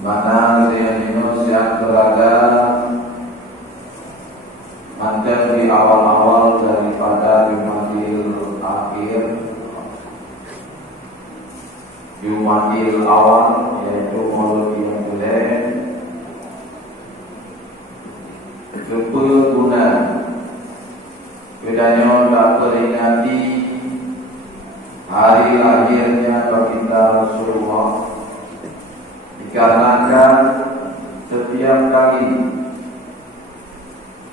mana Zainus yang berada mantan di awal-awal daripada Jumadil akhir, Jumadil awal, yaitu Maulud yang bulan berguna bedanya tak peringati hari lahirnya baginda Rasulullah, dikarenakan setiap kali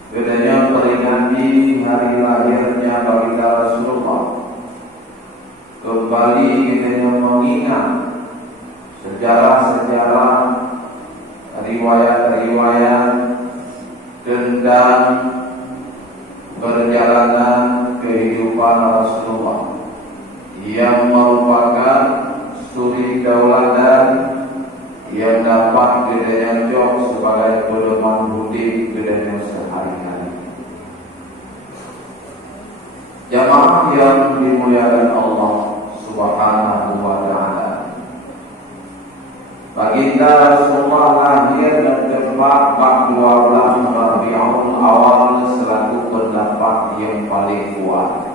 bedanya peringati hari lahirnya baginda Rasulullah, kembali kita mengingat sejarah-sejarah, riwayat-riwayat tentang perjalanan kehidupan Rasulullah yang merupakan studi kedaulatan yang dapat direnyok sebagai pedoman budi kedenya sehari-hari. Jamaah yang dimuliakan Allah Subhanahu wa ta'ala, baginda Rasulullah lahir dan tepat 12 Rabiul Awal selaku pendapat yang paling kuat.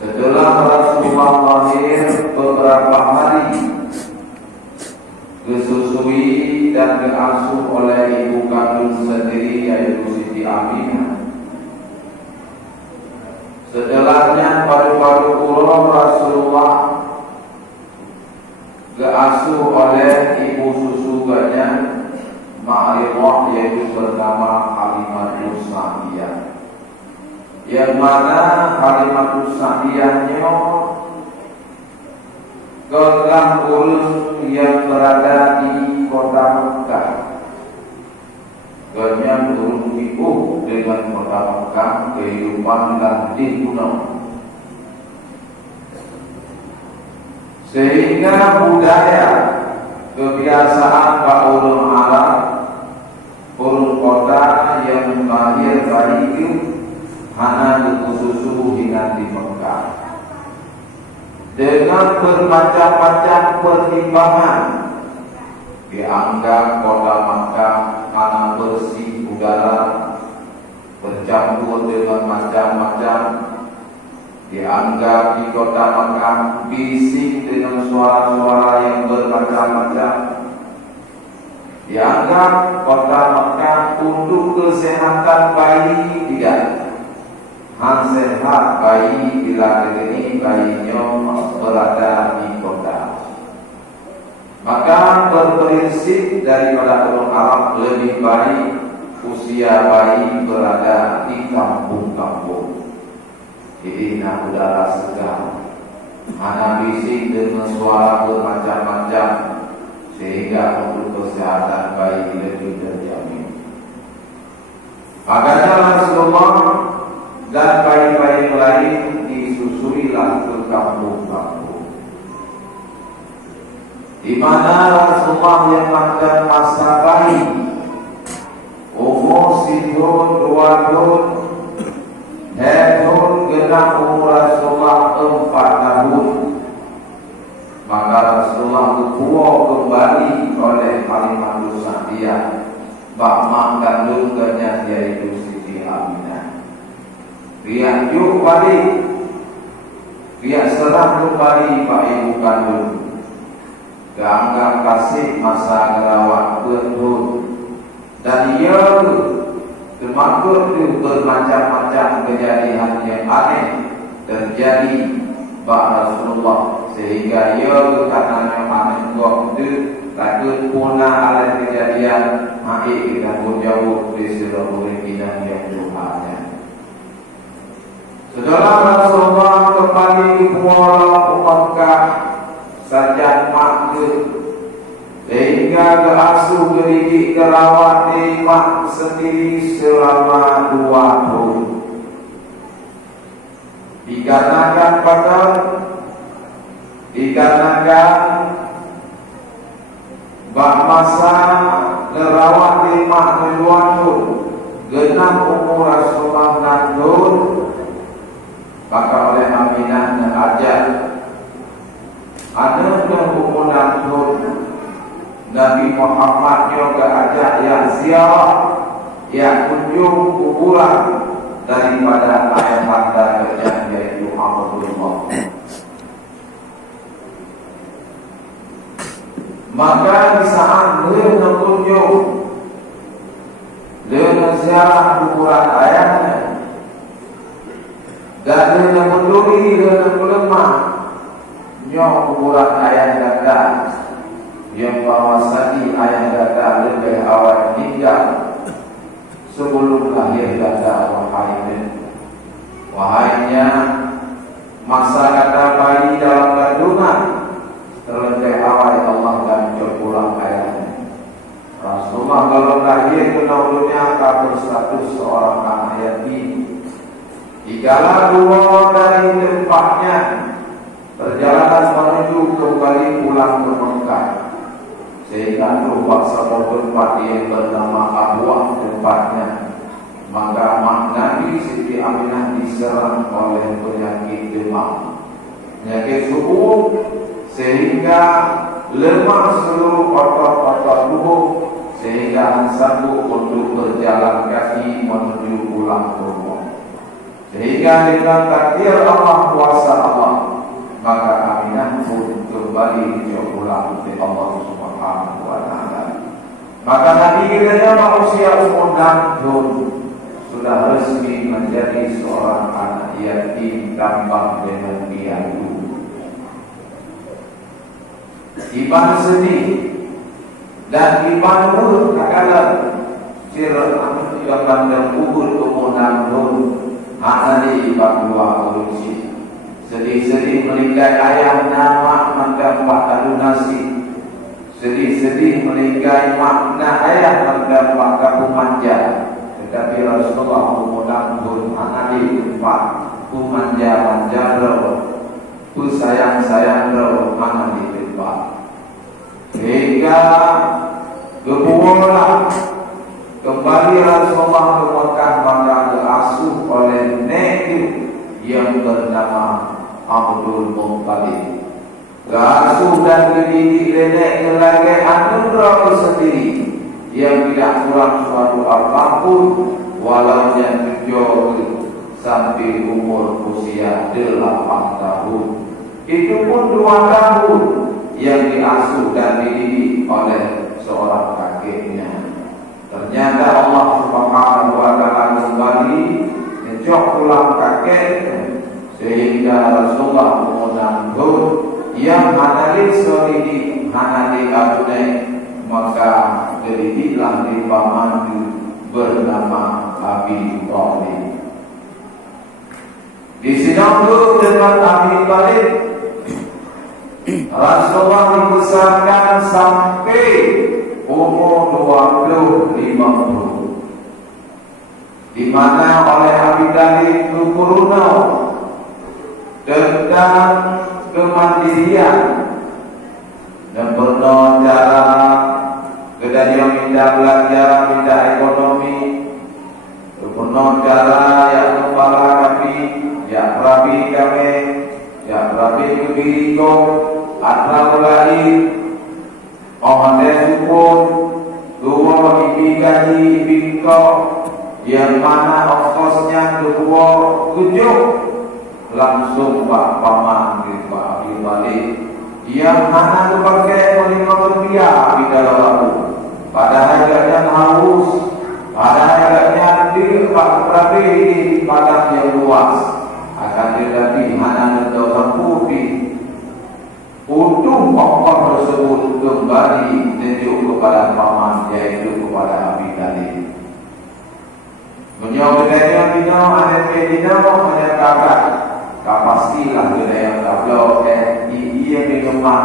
Setelah Rasulullah lahir beberapa hari, disusui dan diasuh oleh ibu kandung sendiri, yaitu Siti Aminah. Setelahnya paru-paru ulo Rasulullah diasuh oleh ibu susuganya Ma'rifah, yaitu bernama Halimatus Sa'diyah, yang mana Halimatus Sa'diyahnya gegang urus yang berada di kota Mekah. Ganya turun ibu dengan kota Mekah, kehidupan dan di gunung, sehingga budaya kebiasaan kaum Arab urus kota yang lahir dari itu hanya dikhususu hingga di Mekah. Dengan bermacam-macam pertimbangan, dianggap kota Makkah karena bersih udara bercampur dengan macam-macam. Dianggap di kota Makkah bising dengan suara-suara yang bermacam-macam. Dianggap kota Makkah untuk kesehatan bayi tidak. Han sehat bayi bila ini bayinya berada di kota. Maka berprinsip daripada orang Arab lebih baik usia bayi berada di kampung-kampung. Dihina udara segar, mana bising dengan suara bermacam-macam, sehingga untuk kesehatan bayi lebih terjamin. Makanya Rasulullah dan bayi-bayi lain disusuilah ke kampung-kampung, di mana Rasulullah yang pada masa bayi umur 1 tahun 2 tahun, tahun genap umur Rasulullah 4 tahun, maka Rasulullah berpuas kembali oleh Halimatus Sa'diyah, bapa kandungnya yaitu Siti Aminah. Dia juk balik, dia serah kembali pak ibu kandung, dianggap kasih masa ngerawat betul, dan ia termaktub bermacam-macam kejadian yang aneh terjadi pada Rasulullah, sehingga ia katanya aneh waktu takut punah oleh kejadian haik dan jauh di seluruh kinan yang Tuhannya. Setelah Rasulullah kembali ke Kuala Mekah sajak makhluk, sehingga keasuh geridik kerawat di mak sendiri selama 2 tahun. Dikarenakan bak masa kerawat di mak 2 tahun, genap umur Rasulullah 6 tahun, maka oleh Aminah mengajak Ada keumuman Nabi Muhammad juga ajak yang ziarah, yang kunjung kuburan daripada ayat tanda kerjaan yaitu Abdullah. Maka di saat beliau berkunjung, beliau menziarah kuburan ayahnya, dan beliau berduri dengan melemah nyok kuburan ayah dada yang bahwasanya ayah dada lebih awal meninggal sebelum lahir dada wahainya masa kata bayi dalam kandungan terlebih awal Allah dan pulang ayahnya. Rasulullah kalau lahir ke dunia akan berstatus seorang anak yatim. Dikala dua dari tempatnya perjalanan menuju kembali pulang ke Mekah, sehingga lupa sebuah tempat yang bernama Abwah tempatnya. Maka Nabi Siti Aminah diserang oleh penyakit demam, penyakit subuh, sehingga lemah seluruh otot-otot tubuh, sehingga sanggup untuk berjalan kaki menuju pulang ke rumah. Sehingga dengan takdir Allah, kuasa Allah, maka Aminah pun kembali pulang ke Allah Subhanahu wa Ta'ala. Maka Nabi kita manusia umur dan sudah resmi menjadi seorang anak yatim tambang dengan piatu. Iman sedih dan iman buruk kakalan sirah yang bandar kubur kemunan Anadi bakwa urusi sedih-sedih meninggal ayah nama mendapat alunasi, sedih-sedih meninggal makna ayah mendapat kapu manja. Tetapi Rasulullah menanggung anadi tempat ku manja roh, ku sayang roh anadi tempat hingga kebuola kembali Rasulullah ke Mekah, maka diasuh oleh nenek yang bernama Abdul Muttalib. Diasuh dan dididik nenek sebagai anugerah sendiri yang tidak kurang suatu apapun, walau yang tujuh sampai umur usia 8 tahun. Itu pun 2 tahun yang diasuh dan dididik oleh seorang kakeknya. Ternyata Allah Subhanahu wa Ta'ala kembali mencok pulang kakek, sehingga Rasulullah menanggung yang hanali solidi hanali abune, maka dididiklah di paman bernama Abi Thalib. Disinambung dengan Abi Thalib, Rasulullah dibesarkan sampai umur 25, di mana oleh Abi Thalib Tukuruno tentang kemandirian dan penuh cara kedaya minta belajar, minta ekonomi, penuh cara yang kepala kami, yang rapi kami, yang rapi kebiriko, atra mulai Omongan pun dua ibi gaji bingko yang mana ongkosnya kedua 7 langsung Pak Paman di Pak Abi Thalib yang mana tu pakai 5 rupiah di dalam lalu pada harganya haus, pada harganya di Pak Prabi di padang yang luas, akan tetapi mana tu mampu untuk pokok tersebut kembali menuju kepada paman, yaitu kepada Abi Thalib. Menyebutnya bina, ada bina, ada kakak. Pastilah budaya tablo ia minuman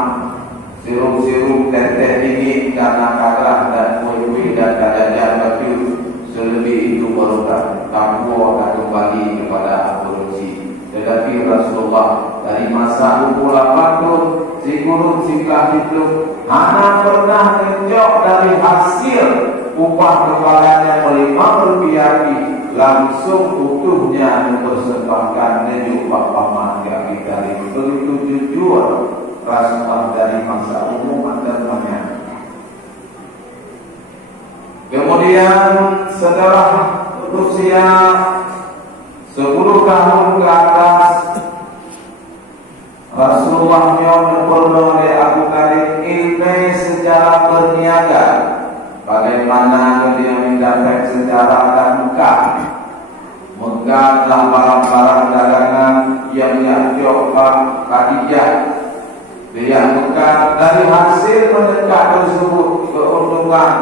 sirup-sirup teh-teh dingin karena kakak dan kue-kue dan jajan baju selebih itu merupakan takwa dan kembali kepada korupsi. Tetapi Rasulullah dari masa umur 8 tahun si guru siklah itu hanya pernah menjok dari hasil upah kepalanya 5 rupiah langsung utuhnya mempersembahkan nejuk Pak Paman yang kita begitu jujur Rasulullah dari masa umum antaranya. Kemudian setelah usia 10 tahun ke atas, Rasulullah memperoleh Abu Talib ilmu secara berniaga. Bagaimana dia mendapat secara terbuka. Mekah adalah barang-barang dagangan yang diajukan Khadijah. Dia Mekah dari hasil mendekat tersebut keuntungan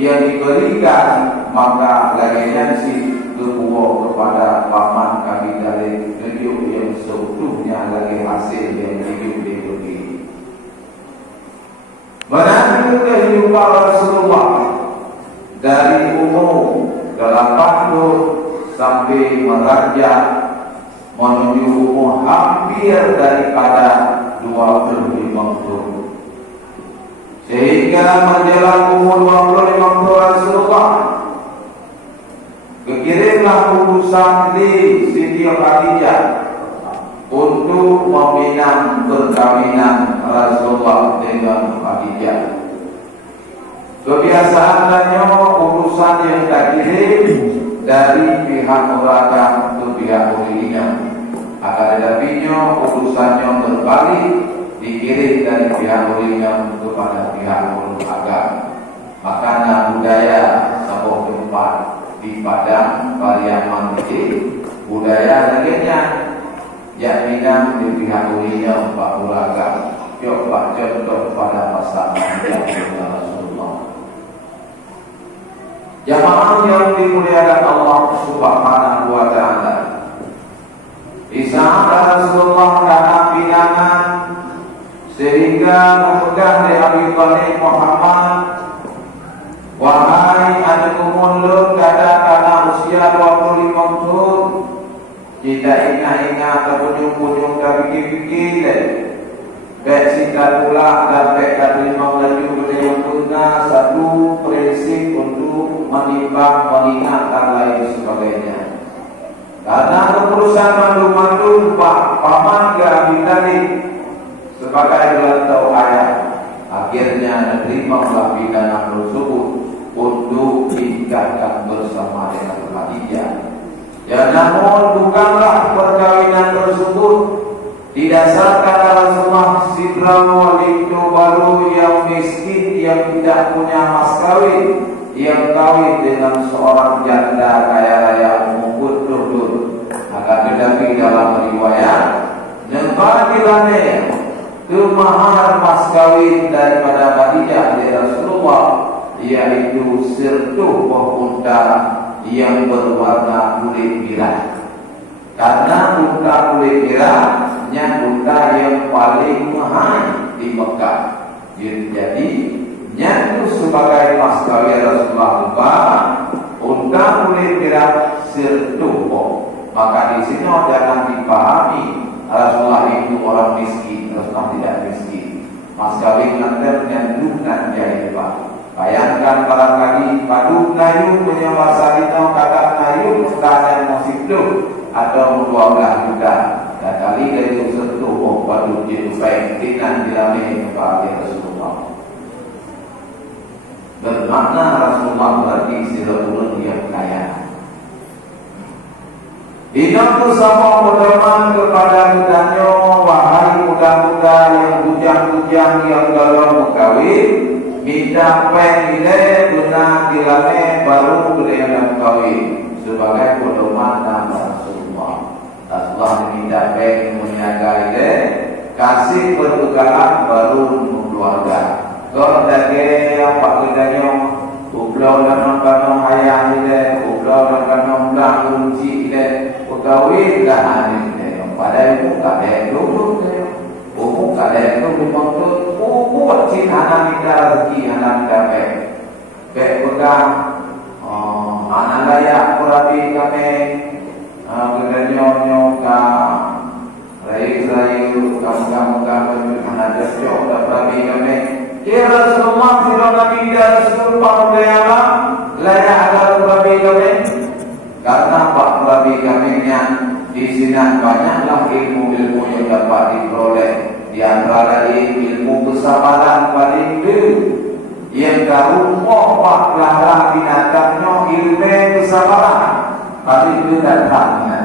yang diberikan, maka lagian si kebuah kepada paman kami dari hidup yang seutuhnya lagi hasil yang hidup diberi. Menanti kehidupan Rasulullah dari umur 80 sampai meranjak menuju umur hampir daripada 25 tahun. Sehingga menjelang umur 25 tahun Rasulullah dikirimlah utusan di Siti Khadijah untuk meminang perkawinan Rasulullah dengan Khadijah. Kebiasaannya utusan yang dikirim dari pihak Muraga ke pihak Mu'minah. Akan tetapinya utusannya berbalik, dikirim dari pihak Mu'minah kepada pihak Muraga. Makanya budaya sebuah tempat di Padang, Pariaman ini budaya lainnya yakni di pihak Mu'minah Pak Muraga. Coba contoh pada pasangan yang Rasulullah. Jamaah yang dimuliakan Allah Subhanahu wa Ta'ala, di saat Rasulullah karena pinangan sehingga memegang di Abi Talib Muhammad, wahai adikku mundur karena usia 25 tahun, kita ingat-ingat terpunjung-punjung dan fikir-fikir baik singkat pula dan baik terima melaju berdaya guna satu prinsip untuk menimbang, mengingat dan lain sebagainya. Karena keputusan mandu-mandu paman ke Abi Talib sebagai gelantau ayat, akhirnya menerima pidana tersebut untuk dinikahkan bersama dengan Khadijah. Ya namun bukanlah perkawinan tersebut didasarkan Rasulullah sidran walidu baru yang miskin, yang tidak punya mas kawin, yang kawin dengan seorang janda kaya raya umur duduk. Akan tetapi dalam riwayat nembakilane ke mahar mas kawin daripada Khadijah dari Rasulullah, yaitu sirtuh unta yang berwarna kulit merah. Karena unta kulit merah unta yang paling mahal di Mekah. Jadi nyatu sebagai mas kawin Rasulullah juga unta kulit merah sirtuh. Maka di sini jangan dipahami Rasulullah itu orang miskin. Rasulullah tidak miskin. Mas kawin nanti nyandukan jahit pak. Bayangkan barangkali padu nayu menyewa sarino kakak nayu mustahil masih hidup atau 12 juta. Dan kali dari sentuh padu jitu baik dengan dilami kepada Rasulullah. Bermakna Rasulullah berarti sirulun yang kaya. Dinampu sama pedoman kepada mudanya, wahai muda-muda yang bujang-bujang yang galau mengkawin, minta penilai guna dilame baru beriadan kawin sebagai pedoman nama Rasulullah. Rasulullah minta penilai menyagai kasih berpegangan baru keluarga. Kalau dage apa kedanya ublau dan kanong ayah ile, ublau dan kanong belang unci ile, pegawai dah ile. Pada itu kadang dulu, umum kadang dulu maksud buat cik anak kita rezeki anak kita baik pegang anak layak perapi kami kedanya ka rayu kamu anak jauh dah perapi kami. Ya Rasulullah sila Nabi dan Rasul Pahudayala layak ada perapi kami. Karena pak perapi kami di sini banyaklah ilmu-ilmu yang dapat diperoleh Di antara ilmu kesabaran paling dulu yang karumoh waklah binatangnya ilmu kesabaran paling dulu datangnya.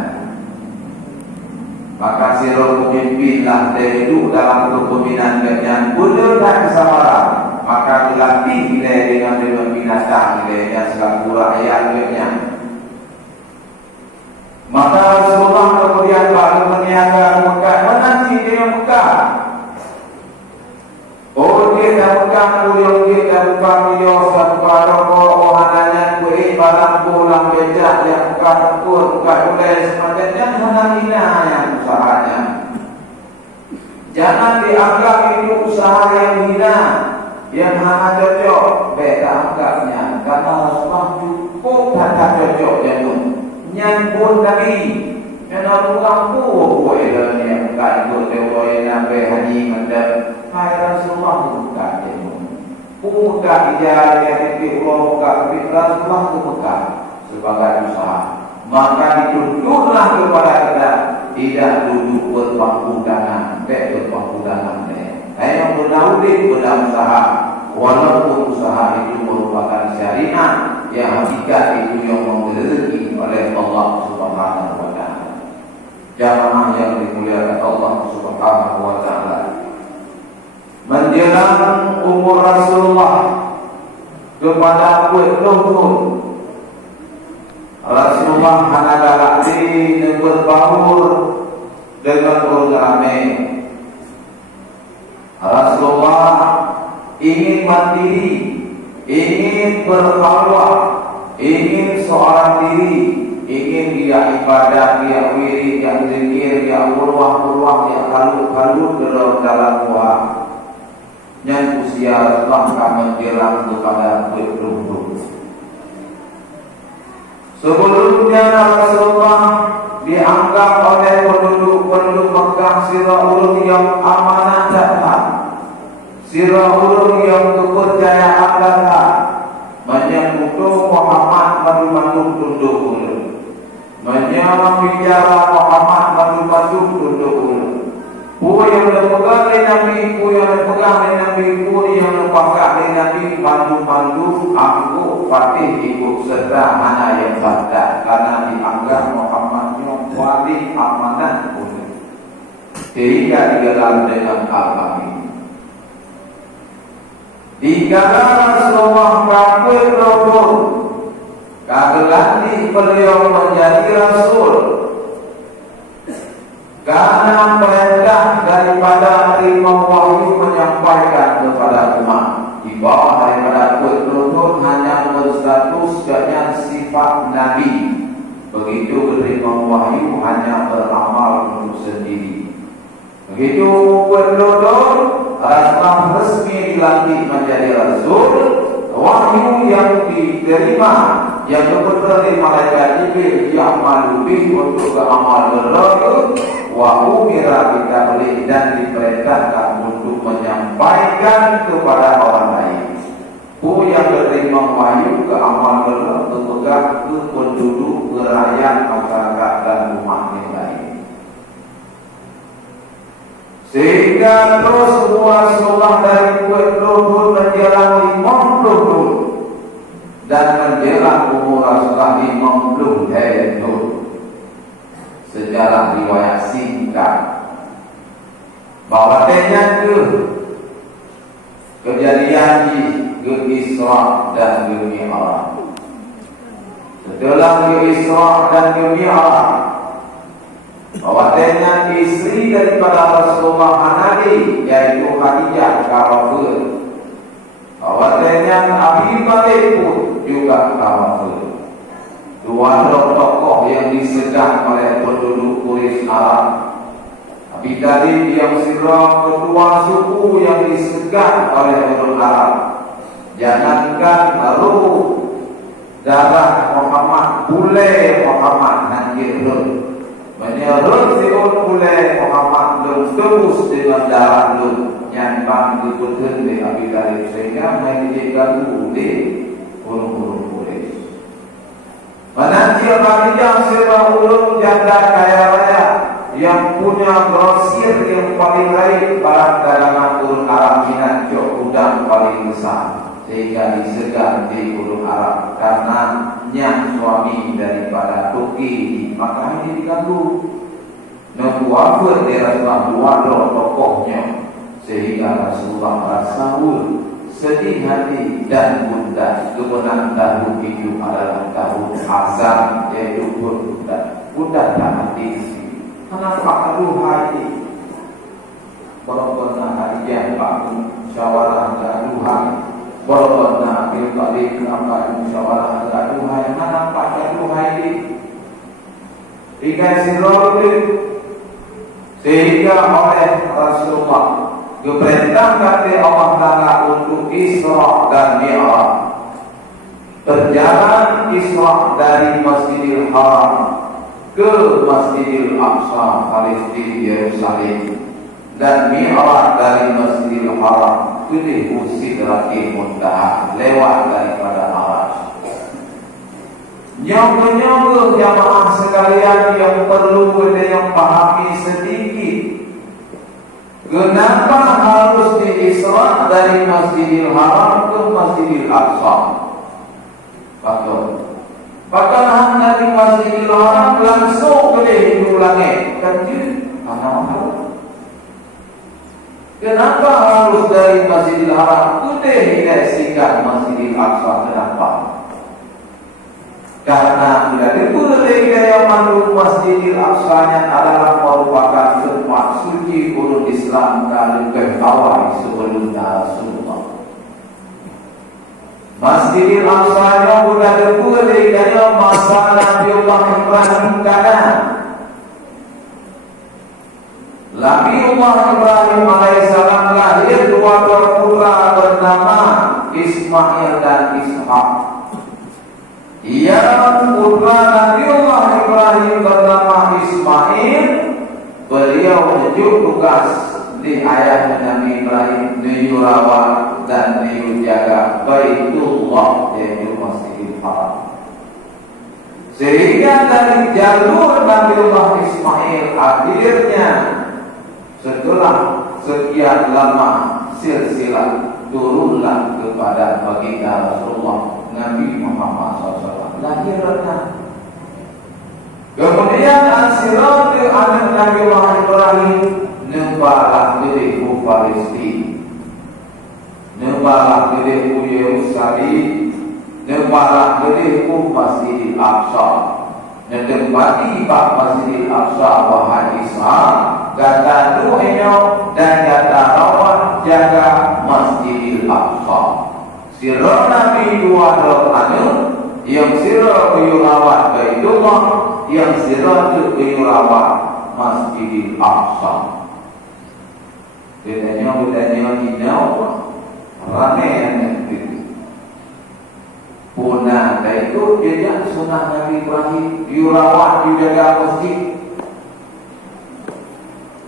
Maka siro pemimpinlah dulu dalam kepemimpinan yang benar dan kesabaran. Maka dilatih dengan binatang nilainya selaku rakyatnya. Maka Rasulullah kemudian baru meniaga Mekah. Menanti dia Mekah. Oh dia dah Mekah kuliah dia dah buka dia satu rokok wahananya kuih barang pulang becak yang Mekah tempur buka mulai semacamnya menangina yang usahanya. Jangan dianggap itu usaha yang hina, yang hanya cocok beda anggapnya. Karena Rasulullah cukup kata cocok jangan nyambut lagi. Yang mampu boleh dalam yang bukan ikut teori nabi haji mendap. Hai Rasulullah buka jangan. Buka ijazah yang Allah buka Rasulullah buka sebagai usaha. Maka dituntutlah kepada kita tidak duduk berpangku tangan, berpangku tangan. Yang berdaulat berusaha, walaupun usaha itu merupakan syariat yang hakikat itu yang memberi oleh Allah Subhanahu Wa Taala. Jamaah yang dimuliakan Allah Subhanahu Wa Taala. Menjelang umur Rasulullah kepada Tuhun, Rasulullah adalah berbaur dengan orang ramai. Rasulullah ingin mandiri, ingin berkhalwat, ingin seorang diri, ingin dia ibadah, dia wirid, dia zikir, dia urwah-urwah, dia kalut-kalut dalam buah. Yang usia Rasulullah akan menjelang kepada Tuhun. Sebelumnya Rasulullah dianggap oleh penduduk Mekah sirahul yang amanah datang, sirahul yang kepercayaan datang, menyambut Muhammad madu-madu tunduk ulu, menyambut bicara Muhammad madu-madu tunduk ulu. Ku yang berpegang dengan Nabi, ku yang berpegang dengan Nabi, ku yang berpegang dengan Nabi, pandu-pandu, aku fatih ikut serta mana yang pada, karena dianggap Muhammad yang wali amanah pun. Sehingga digelar dengan al-amin. Dikala Rasulullah kafir Rasul, kagelani beliau menjadi Rasul. Karena perintah daripada terima wahyu menyampaikan kepada umat di bawah daripada Rasul hanya berstatus dengan sifat Nabi. Begitu terima wahyu hanya beramal untuk sendiri. Begitu Rasul resmi dilantik menjadi Rasul. Wahyu yang diterima yang betul dari malaikat Jibril yang malubih untuk beramal berlaku. Wahyu kira kita boleh dan diperintahkan untuk menyampaikan kepada orang lain. Ku yang menerima wahyu ke amal berlaku berpegang ke penduduk, ke rakyat, masyarakat dan umat yang lain. Sehingga terus Rasulullah dari Tuhun menjelang 50 tahun dan menjelang umur Rasulullah 50 tahun. Sejarah riwayat singkat bahwa kejadian di Isra dan Mi'raj. Setelah Isra dan Mi'raj, bahwa istri daripada Rasulullah Nabi yaitu Khadijah kafir. Bahwa Abi Bakar pun juga kafir. Dua tokoh yang disegan oleh penduduk Quraisy Arab. Abi Talib yang sirah kedua suku yang disegan oleh penduduk Arab. Jangankan baru darah Muhammad, bule Muhammad nanggirun. Menyerut siun bule Muhammad belum tebus dengan darah belum nyambang diputus di Abi Talib sehingga menjadikan bule urung-urung Quraisy. Menanti Khadijah sirah ulung janda kaya raya yang punya grosir yang paling baik, barang dagangan urut Arab minat jok udang paling besar, sehingga disegar di urut Arab karena nyak suami daripada Turki, maka ini diganggu. Nabuafir di Rasulullah dua tokohnya, sehingga Rasulullah rasa sedih hati dan bunda. Kebenaran dahulu hidup adalah dahulu azam, yaitu bunda. Bunda tak hati. Kenapa aduhai? Walaupun hadiah Pak musyawarah aduhai, walaupun bil tadi kenapa musyawarah aduhai? Kenapa aduhai? Ikan sirol sehingga oleh Rasulullah diperintahkan oleh Allah Taala untuk Isra dan Mi'raj, berjalan Isra dari Masjidil Haram ke Masjidil Aqsa Palestina Yerusalem, dan Mi'raj dari Masjidil Haram ke Sidratil Muntaha, lewat daripada Arasy. Nyoba-nyoba jamaah sekalian yang perlu kita yang pahami sedikit, kenapa harus diisra dari Masjidil Haram ke Masjidil Aqsa? Bahkan dari Masjidil Haram langsung ke hidung langit. Kenapa harus dari Masjidil Haram ke tidak Masjidil Aqsa? Kenapa? Karena tidak diberi yang mandu Masjidil Aqsa yang adalah merupakan tempat suci urut Islam kali awal sebelum Rasulullah. Masjidil Aqsa yang sudah diberi dari masa Nabiullah Ibrahim karena Nabiullah Ibrahim alaihissalam lahir dua putra bernama Ismail dan Ishak. Yang putra Nabiullah Ibrahim bernama Ismail, beliau menunjuk tugas di ayah Nabi Ibrahim merawat dan menjaga Baitullah, yaitu Masjidil Haram. Sehingga dari jalur Nabiullah Ismail akhirnya setelah sekian lama silsilah turunlah kepada baginda Rasulullah Nabi Muhammad SAW lahirnya. Kemudian asirat ke anak Nabi Muhammad Ibrahim nembalah ke Palestina, nembalah ke Yerusalem, nembalah ke Masjidil Aqsa. Netempati Pak Masjidil Aqsa wahai Islam, kata duhnya dan kata rawat jaga Masjidil Aqsa. Sirah Nabi dua anu, yang sirah kuyurawat Baitullah, yang sirah kuyurawat Masjidil Aqsa. Bedanya hinau, rame yang itu. Punah itu jejak sunnah Nabi Ibrahim, yurawat dijaga masjid.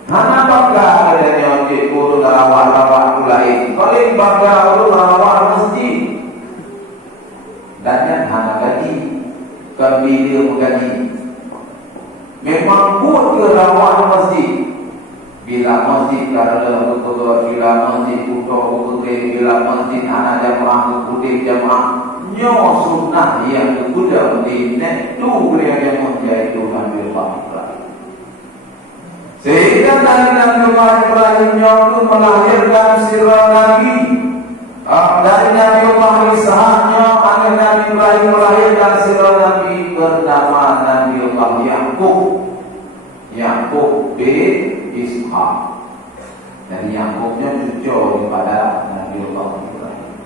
Mana bangga adanya di urut rawat mulai. Kalau bangga urut rawat masjid, dan yang hana gaji, kami dia menggaji. Memang buat ke rawat masjid. Bila masjid karena betul bila masjid utuh bila masjid anak jamaah putih jamaah. Nyo sunnah yang sudah dinek tu beliau yang menjadi Tuhan Nabiullah Ibrahim. Sehingga dari Nabiullah Ibrahim nyo melahirkan sirah Nabi. Dari Nabiullah Ishak nyo anak Nabi Ibrahim melahirkan sirah Nabi bernama Nabiullah Yakub bin Ishak. Dan Yakubnya cucu daripada Nabiullah Ibrahim.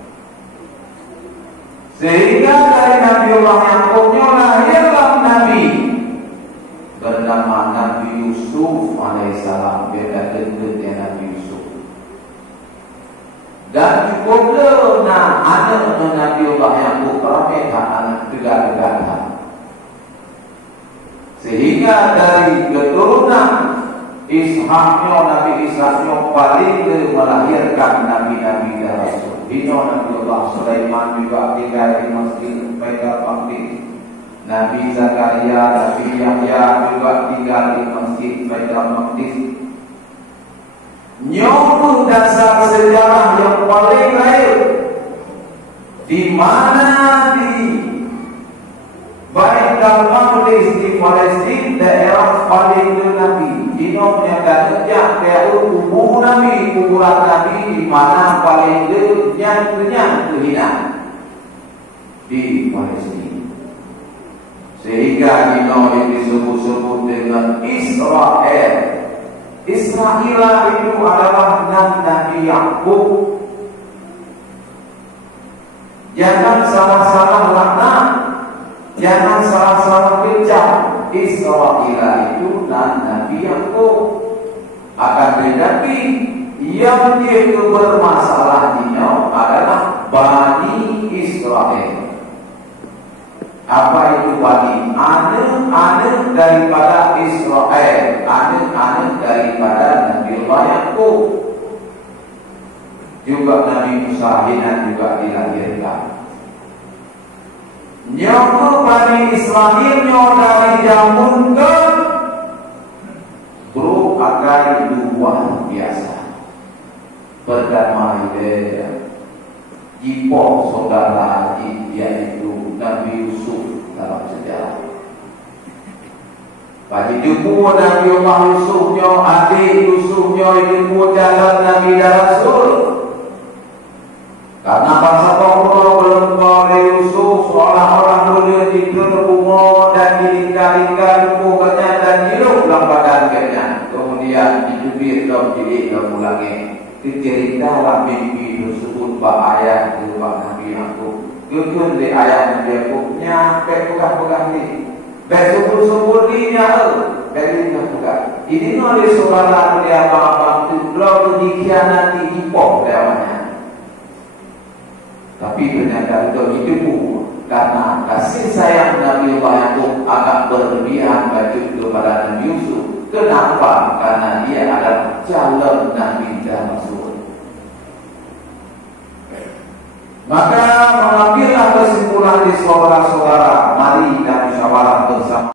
Sehingga dari Nabiullah Yakubnya lahirlah Nabi bernama Nabi Yusuf alaihissalam. Beda dengan Nabi Yusuf. Dan cukuplah anak Nabiullah Yakub ramai anak tegak-tegak. Sehingga dari keturunan Ishaknya Nabi Ishaknya paling melahirkan Nabi-Nabi dan Rasul. Hino Nabiullah Sulaiman juga tinggal di Masjid Baitul Maqdis. Nabi Zakaria, Nabi Yahya juga tinggal di Masjid Baitul Maqdis. Nyobu dasar sejarah yang paling real, di mana di Baitul Maqdis di Palestina, daerah paling Nabi. Dino menyatakan kayak kubur Nabi, kuburan Nabi di mana paling kenyang di Palestina. Sehingga Dino disebut-sebut dengan Israel. Israel itu adalah Nabi Yakub. Jangan salah-salah laknat, jangan salah-salah kecam. Israel itu Nabi Yakub. Akan tetapi yang dia bermasalah Dino adalah Bani Israel. Apa itu Bani? Anak daripada Israel, anak daripada Nabi Yakub. Juga Nabi Musa juga dilahirkan. Nyoku Bani Israel dari jamun ke bro akan luar biasa. Berdamai beda. Jipo saudara yaitu Nabi Yusuf dalam sejarah. Bagi jumpa Nabi Allah Yusufnya, adik Yusufnya itu jalan Nabi dan Rasul. Karena bangsa Allah belum boleh Yusuf seolah-olah boleh diterima dan dilingkar-lingkar bukannya dan hidup dalam badan kemudian dicubit dalam diri dalam ulangi. Ceritalah mimpi tersebut ayat berupa Nabi Yakub. Kekun di ayat Nabi Yakubnya pegang-pegang ni. Bersebut-sebut dia dari pegang. Ini oleh saudara dia apa-apa itu belum dikhianati hipok namanya. Tapi ternyata itu karena kasih sayang Nabi Yakub agak berlebihan bagi kepada Nabi Yusuf. Kenapa? Karena dia adalah calon Nabi dan Rasul. Maka mengambillah kesimpulan di saudara-saudara, mari kita musyawarah bersama.